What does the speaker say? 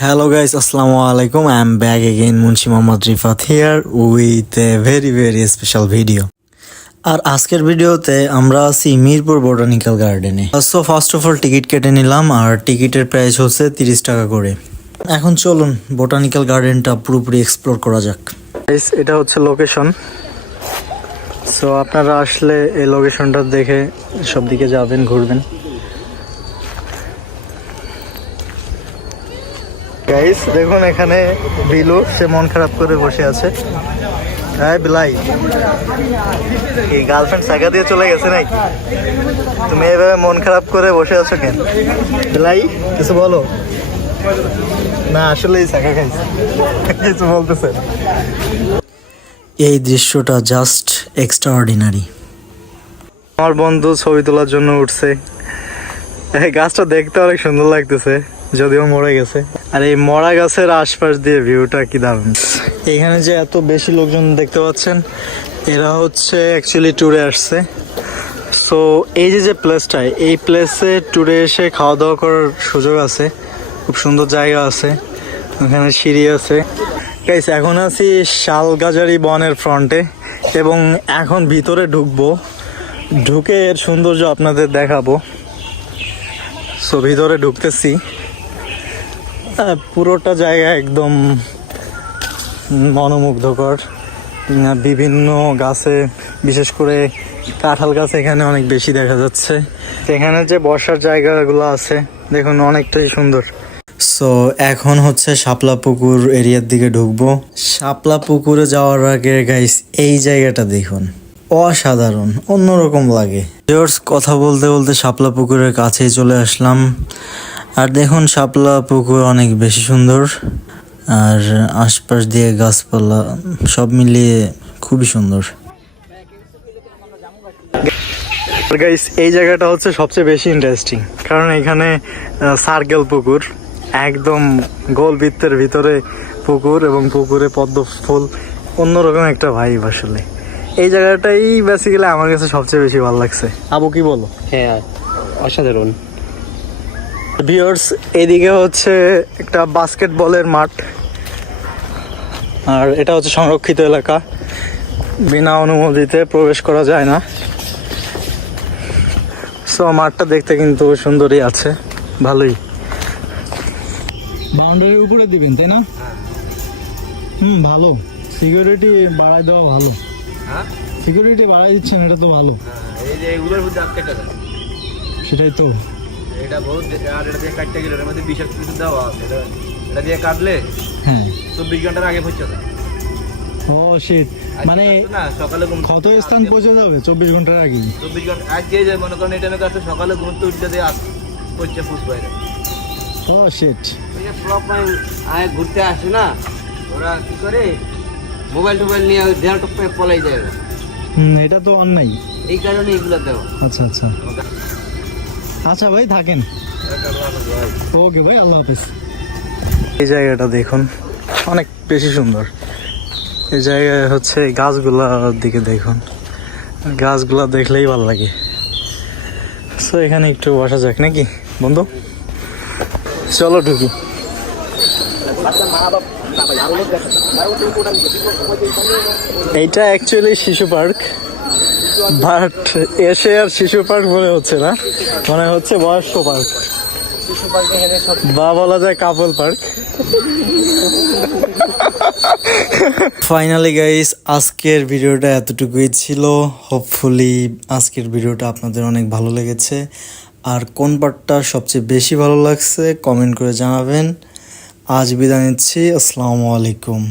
Hello guys, Assalamu alaikum. I'm back again Munshi Mohammad Rifat here with a very very special video আর আজকের ভিডিওতে আমরা আছি Mirpur botanical গার্ডেনে so first of all ticket কেটে নিলাম। আর টিকিটের প্রাইস হচ্ছে তিরিশ টাকা করে। এখন চলুন বোটানিক্যাল গার্ডেনটা পুরোপুরি এক্সপ্লোর করা যাক। এটা হচ্ছে লোকেশন সো আপনারা আসলে এই লোকেশনটা দেখে সব দিকে যাবেন ঘুরবেন। গাইস দেখুন এখানে বিলু সে মন খারাপ করে বসে আছে। হ্যাঁ বিলাই এই গার্লফ্রেন্ড সাইকা দিয়ে চলে গেছে নাকি তুমি এভাবে মন খারাপ করে বসে আছো কেন? বিলাই কিছু বলো? না আসলেই খাইছে কিছু বলতেছে। এই দৃশ্যটা জাস্ট এক্সট্রা অর্ডিনারি আমার বন্ধু ছবি তোলার জন্য উঠছে। গাছটা দেখতে অনেক সুন্দর লাগতেছে। যদিও মরে গেছে। আর এই মরা গাছের আশপাশ দিয়ে ভিউটা কি দারুণ। এখানে যে এত বেশি লোকজন দেখতে পাচ্ছেন, এরা হচ্ছে অ্যাকচুয়ালি ট্যুরে আসছে। সো এই যে যে প্লেসটা এই প্লেসে ট্যুরে এসে খাওয়া দাওয়া করার সুযোগ আছে। খুব সুন্দর জায়গা আছে। ওখানে সিঁড়ি আছে। গাইস এখন আছি শালগাজারি বনের ফ্রন্টে এবং এখন ভিতরে ঢুকবো। ঢুকে এর সৌন্দর্য আপনাদের দেখাবো। সো ভিতরে ঢুকতেছি। পুরোটা জায়গা একদম মনোমুগ্ধকর। বিভিন্ন গাছে, বিশেষ করে কাঁঠাল গাছ এখানে অনেক বেশি দেখা যাচ্ছে। এখানে যে বসার জায়গাগুলো আছে, দেখুন অনেকটাই সুন্দর। সো এখন হচ্ছে শাপলা পুকুর এরিয়ার দিকে ঢুকবো। শাপলা পুকুরে যাওয়ার আগে গাইস এই জায়গাটা দেখুন। অসাধারণ, অন্যরকম লাগে। কথা বলতে বলতে শাপলা পুকুরের কাছেই চলে আসলাম। আর দেখুন শাপলা পুকুর অনেক বেশি সুন্দর। আর আশপাশ দিয়ে গাছপালা সব মিলিয়ে খুবই সুন্দর। গাইস এই জায়গাটা হচ্ছে সবচেয়ে বেশি ইন্টারেস্টিং কারণ এখানে সার্কেল পুকুর একদম গোল বৃত্তের ভিতরে পুকুর এবং পুকুরে পদ্ম ফুল অন্যরকম একটা ভাইব আসলে। এই জায়গাটাই বেসিক্যালি আমার কাছে সবচেয়ে বেশি ভালো লাগছে। আবু কি বলো? হ্যাঁ অসাধারণ। ভিউয়ার্স এদিকে হচ্ছে একটা বাস্কেটবলের মাঠ। আর এটা হচ্ছে সংরক্ষিত এলাকা। বিনা অনুমতিতে প্রবেশ করা যায় না। সো মাঠটা দেখতে কিন্তু সুন্দরই আছে। ভালোই। বাউন্ডারির উপরে দিবেন তাই না? হুম ভালো। সিকিউরিটি বাড়ায় দেওয়া ভালো। হ্যাঁ? সিকিউরিটি বাড়াই দিচ্ছেন এটা তো ভালো। এই যে এগুলোর মধ্যে আটকে টাকা সেটাই তো। এটা বহুত আর এটা দিয়ে কাটতে গেলে এর মধ্যে বিশ কিছু দেওয়া আছে। এটা এটা দিয়ে কাটলে হ্যাঁ। চব্বিশ ঘণ্টার আগে পৌঁছে যায় ও শিট মানে না সকালে ঘুম ক্ষত স্থান পৌঁছে যাবে চব্বিশ ঘণ্টার আগে চব্বিশ ঘণ্টা আজকে যে মনে করেন এটা আমি কাছে সকালে ঘুমতে উঠতে দিয়ে আস পৌঁছে ফুস বাইরে। ও শিট ফ্লপ আয় ঘুরতে আসে না ওরা কি করে? মোবাইল টোবাইল নিয়ে দেড় টপ পলাই যায়। হুম এটা তো অন্যায়। এই কারণে এগুলো দেওয়া। আচ্ছা আচ্ছা। আচ্ছা ভাই, থাকেন। ওকে ভাই, আল্লাহ হাফিজ। এই জায়গাটা দেখুন, অনেক বেশি সুন্দর। এই জায়গায় হচ্ছে গাছগুলার দিকে দেখুন। গাছগুলা দেখলেই ভালো লাগে। সো এখানে একটু বসা যাক নাকি, বন্ধু? চলো ঢুকি। এইটা অ্যাকচুয়ালি শিশু পার্ক। বাট এসে আর শিশু পার্ক মনে হচ্ছে না। মনে হচ্ছে বয়স্ক পার্ক। বা বলা যায় কাপল পার্ক। ফাইনালি গাইস আজকের ভিডিওটা এতটুকুই ছিল। হোপফুলি আজকের ভিডিওটা আপনাদের অনেক ভালো লেগেছে। আর কোন পার্টটা সবচেয়ে বেশি ভালো লাগছে কমেন্ট করে জানাবেন। আজ বিদায় নিচ্ছি। আসসালামু আলাইকুম।